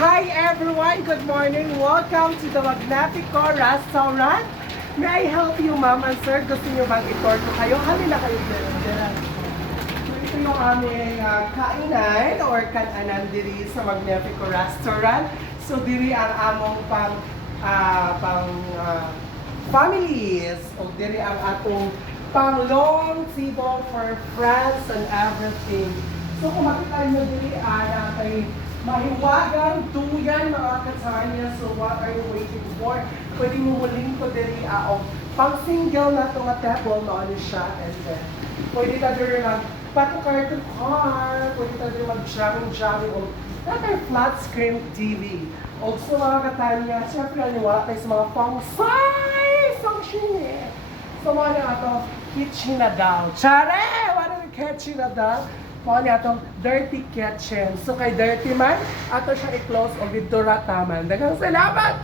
Hi everyone! Good morning! Welcome to the Magnifico Restaurant. May I help you, ma'am and sir? Gusto niyo bang i-tour ko kayo? Halina kayo dyan. So ito yung aming kainan or kananan diri sa Magnifico Restaurant. So diri ang among families. O diri ang atong pang long table for friends and everything. So kung makita nyo diri kay mahiwagang duyan mga kasanya. So what are you waiting for? Pwede mo muling ko diri o pang single na ito nga table na ano siya. And then pwede na diri patukar to car. Pwede na diri mag-jamming o natay flat screen TV. O so mga katanya, siyempre wala tayo sa mga pang-size function eh. So mga na ito, kitchen na daw. Tsare! Wala yung kitchen na daw. Mga na itong dirty kitchen. So kay dirty man, ato siya i-close o dito rataman. Daghang salamat!